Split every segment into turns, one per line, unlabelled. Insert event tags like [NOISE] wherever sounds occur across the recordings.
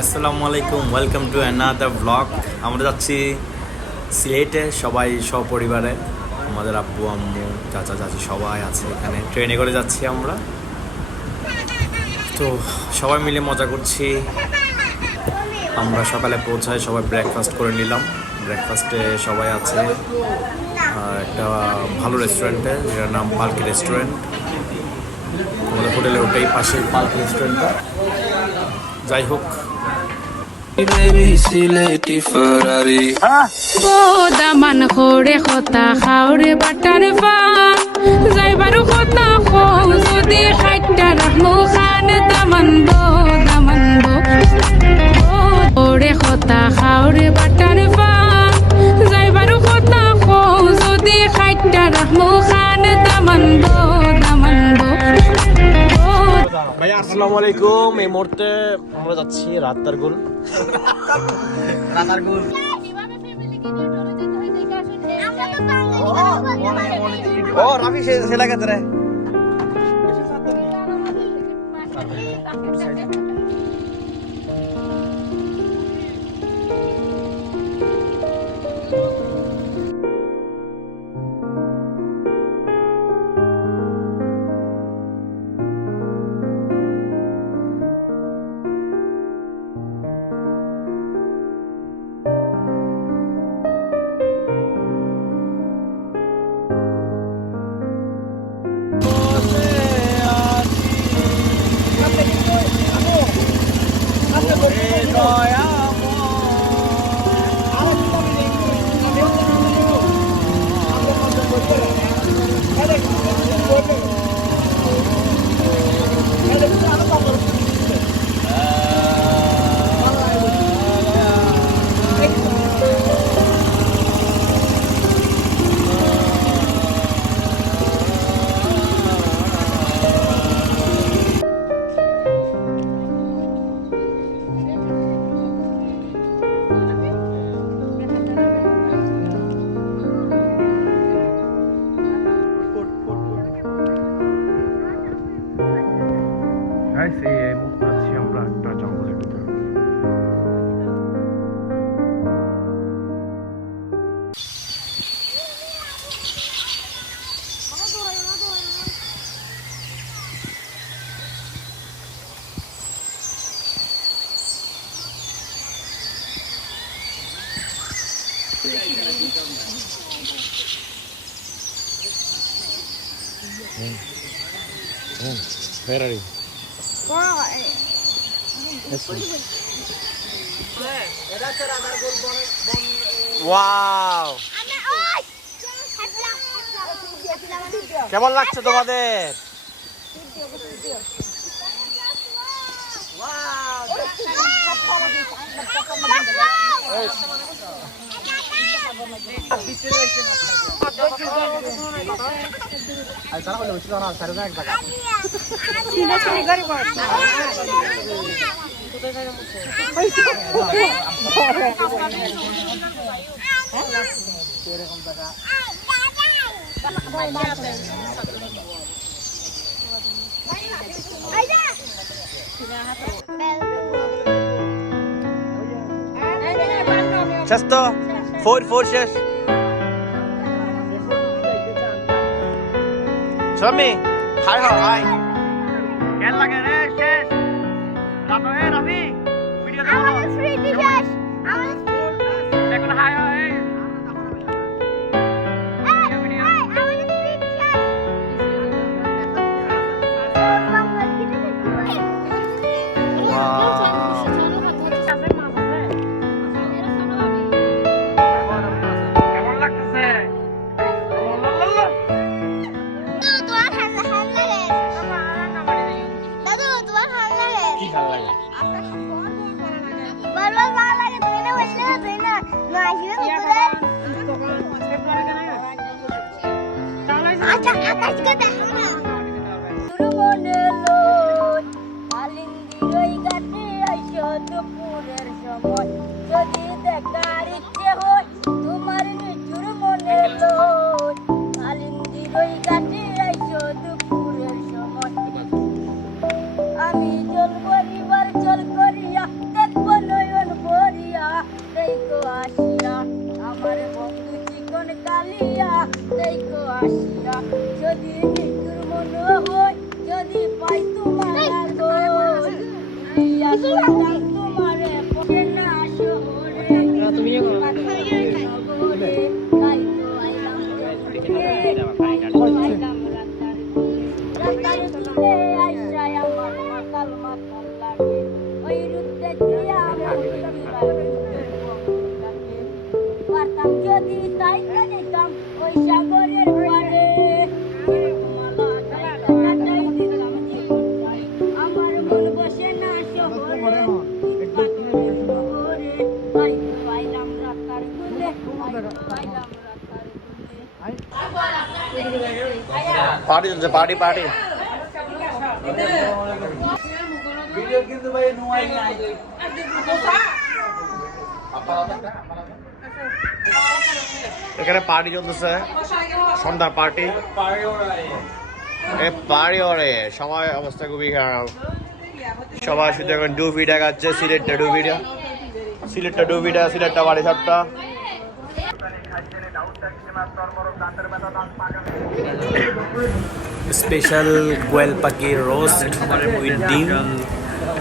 আসসালামু আলাইকুম welcome to another blog আমরা যাচ্ছি সিলেটে, সবাই সপরিবারে। আমাদের আব্বু, আম্মু, চাচা, চাচি সবাই আছে এখানে। ট্রেনে করে যাচ্ছি আমরা। তো সবাই মিলে মজা করছি। আমরা সকালে পৌঁছায় সবাই ব্রেকফাস্ট করে নিলাম। ব্রেকফাস্টে সবাই আছে। একটা ভালো রেস্টুরেন্টে যেটার নাম পালকি রেস্টুরেন্ট আমাদের হোটেলের ওটাই পাশে পালকি রেস্টুরেন্টটা যাই হোক
Baby, সিলেটি ফারারি
ও দামান খোরে খতা খাওরে বাটার পান যাইবারু খতা খো যদি খাইটা রাখমু খান দামান বো দামান বো ও খোরে খতা খাওরে বাটার পান যাইবারু খতা খো যদি খাইটা রাখমু খান দামান বো
ভাইয়া আসসালামু আলাইকুম এই মুহূর্তে আমরা যাচ্ছি রাতারগুল রাতারগুল ও রাফি সে Where are you? ওয়াও কেমন লাগছে তোমাদের? শেষ তো ফোর ফোর শেষ স্বামী হাই হাই কেন লাগে রে শেষ রাফি ভিডিও দেখুন হাই হাই কেমন
যদি দেখার হয় তোমার নিচুর মনে লোয় কালিন্দির ওই কাটি সময়। আমি জল করিবার জল করিয়া দেখব নয়ন ভরিয়া। দেখো আসিয়া আমার বন্ধু চিকন কালিয়া। দেখো আসিয়া যদি নিচুর হয় যদি পাই তোমার যদি তাইতে যেতাম ওই সাগরের
পার্টি চলছে পার্টি পার্টি এখানে পার্টি চলতেছে। সন্ধ্যার পার্টি এ পার্টি ওরে সবাই অবস্থা খুবই খারাপ। সবাই শুধু এখন ডুবি দেখাচ্ছে সিলেটটা ডুবিটা সিলেটটা ডুবিটা সিলেটটা বাড়ি সাতটা স্পেশাল গোয়েল পাখির রোস্ট উইথ ডিম।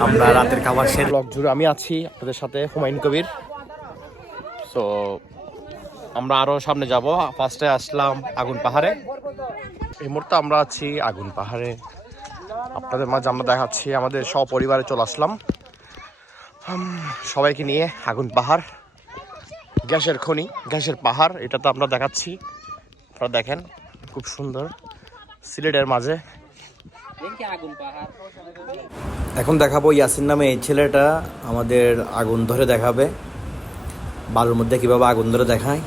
আমরা রাতের খাবার শেষ। ব্লগ জুড়ে আমি আছি আপনাদের সাথে হুমায়ুন কবির। তো আমরা আরও সামনে যাব। ফার্স্টে আসলাম আগুন পাহাড়ে। এই মুহূর্তে আমরা আছি আগুন পাহাড়ে। আপনাদের মাঝে আমরা দেখাচ্ছি আমাদের সপরিবারে চলে আসলাম। সবাইকে নিয়ে আগুন পাহাড়। গ্যাসের খনি গ্যাসের পাহাড় এটা তো আমরা দেখাচ্ছি। আপনারা দেখেন খুব সুন্দর। সিলেটের মাঝে। এখন দেখাবো ইয়াসিন নামে এই ছেলেটা আমাদের আগুন ধরে দেখাবে। বালুর মধ্যে কীভাবে আগুন ধরে দেখায়।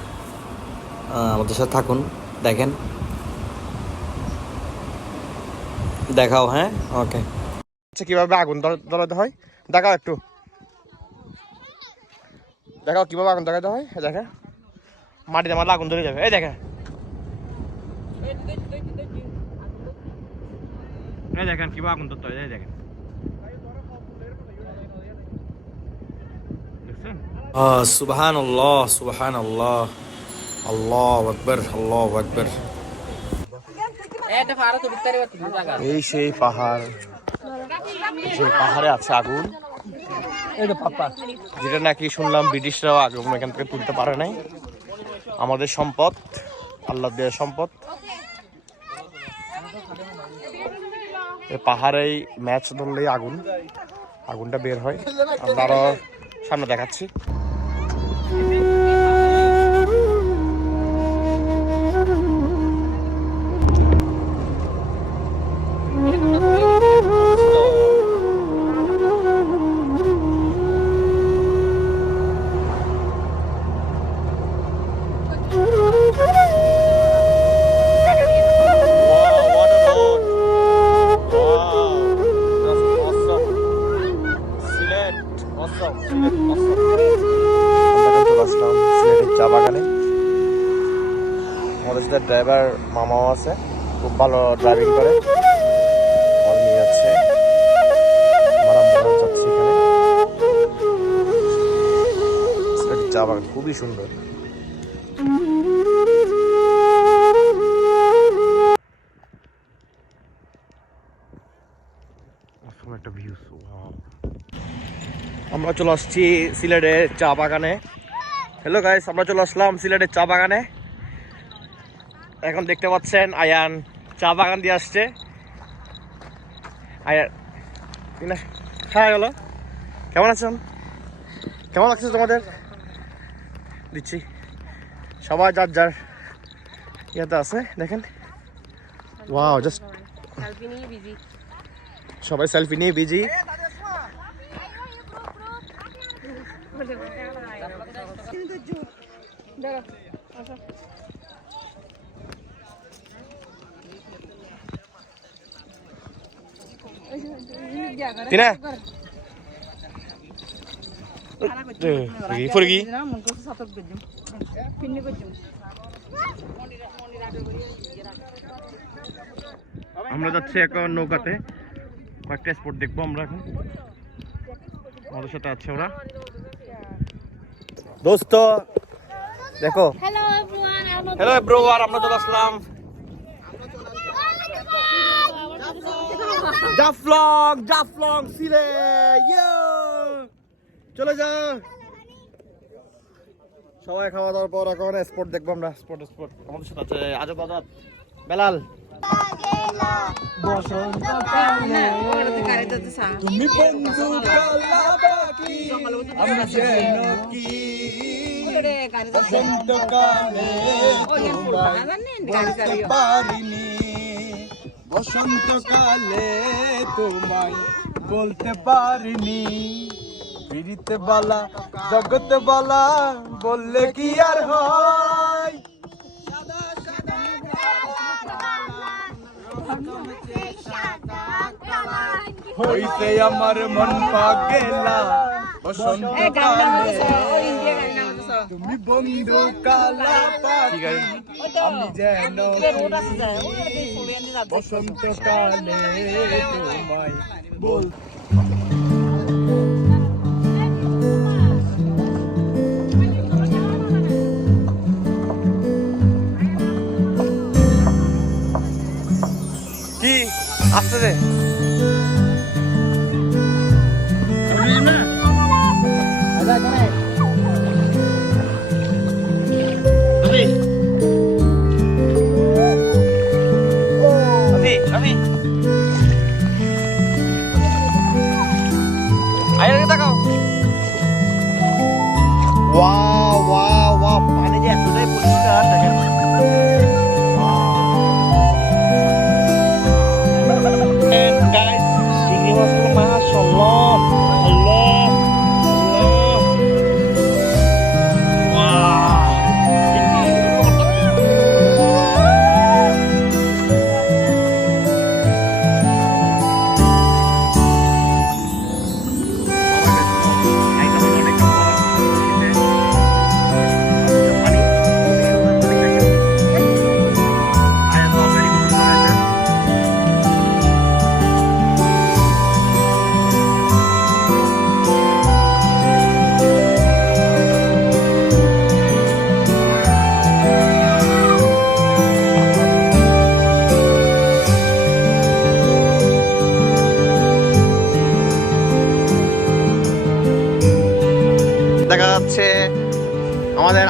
আমাদের সাথে থাকুন দেখেন। দেখাও হ্যাঁ? ওকে আচ্ছা কীভাবে আগুন ধর- ধরাতে হয়। দেখাও একটু। দেখাও কীভাবে আগুন ধরাতে হয় দেখে। মাটিতে মারলে আগুন ধরে যাবে এই দেখে। এই দেখেন কীভাবে আগুন ধরতে হয় এই দেখেন। সুবহান আল্লাহ সুবহান আল্লাহ আল্লাহ আকবর আল্লাহ আকবর। এই সেই পাহাড় সেই পাহাড়ে আছে আগুন। যেটা নাকি শুনলাম ব্রিটিশরাও আগুন এখান থেকে তুলতে পারে নাই। আমাদের সম্পদ, আল্লাহ দেয়া সম্পদ। পাহাড়েই ম্যাচ ধরলেই আগুন। আগুনটা বের হয়। আমরা আরও সামনে দেখাচ্ছি। আমাদের ড্রাইভার মামাও আছে খুব ভালো ড্রাইভিং করে। চা বাগান খুবই সুন্দর। আমরা চলে আসছি সিলেটের চা বাগানে। হ্যালো গাইস আমরা চলে আসলাম সিলেটের চা বাগানে। এখন দেখতে পাচ্ছেন আয়ান চা বাগান দিয়ে আসছে। আয়ান হ্যাঁ হ্যালো কেমন আছেন? কেমন লাগছে তোমাদের? দিচ্ছি। সবাই যার যার ইয়েতে আছে দেখেন। ওয়াও জাস্ট সবাই সেলফি নিয়ে বিজি [LAUGHS] তিনা ফুরগি আমরা যাচ্ছি এখন নৌকাতে কয়েকটা স্পট দেখব আমরা এখন। আমাদের সাথে আছে ওরা। দোস্ত দেখো।
হ্যালো এভরিওয়ান
হ্যালো ব্রো আর আমরা চলে আসলাম। জাফলং জাফলং সিলে চলে যা। সবাই খাওয়া দাওয়ার পর এখন স্পোর্ট দেখব আমরা স্পোর্ট স্পোর্ট আমাদের সাথে আছে আজব আজাদ। বেলাল। তুমি বন্ধু কালা যেন পারিনি। বসন্ত কালে তোমায় বলতে পারিনি। পিড়িতে বালা জগতে বালা বললে কি আর হয়? হইতে আমার মন পাগেলা। বসন্ত কালে তুমি বন্ধু কালা পাখি আমি যেন বসন্ত কালে তোমায় বল কি? আসতে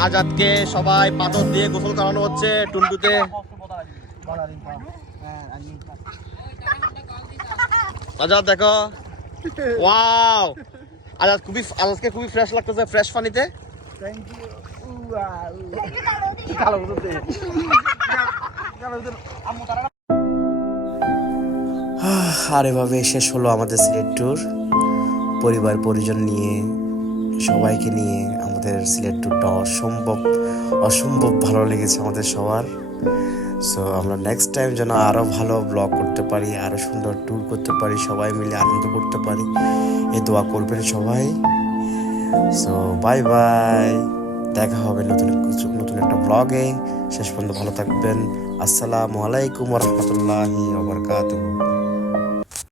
আজাদকে সবাই পাথর দিয়ে গোসল করানো হচ্ছে টুনটুতে। আজাদ, দেখো। ওয়াও! আজাদ, খুবই আজাদকে খুবই ফ্রেশ লাগতেছে ফ্রেশ পানিতে আর এভাবে শেষ হলো আমাদের সিলেট ট্যুর পরিবার পরিজন নিয়ে সবাইকে নিয়ে আমাদের সিলেট ট্যুরটা অসম্ভব অসম্ভব ভালো লেগেছে আমাদের সবার। সো আমরা নেক্সট টাইম যেন আরও ভালো ব্লগ করতে পারি আরও সুন্দর ট্যুর করতে পারি, সবাই মিলে আনন্দ করতে পারি এ দোয়া করবেন সবাই। সো বাই বাই দেখা হবে নতুন নতুন একটা ব্লগে শেষ পর্যন্ত ভালো থাকবেন। আসসালামু আলাইকুম রহমতুল্লাহি ওবরকাতুহু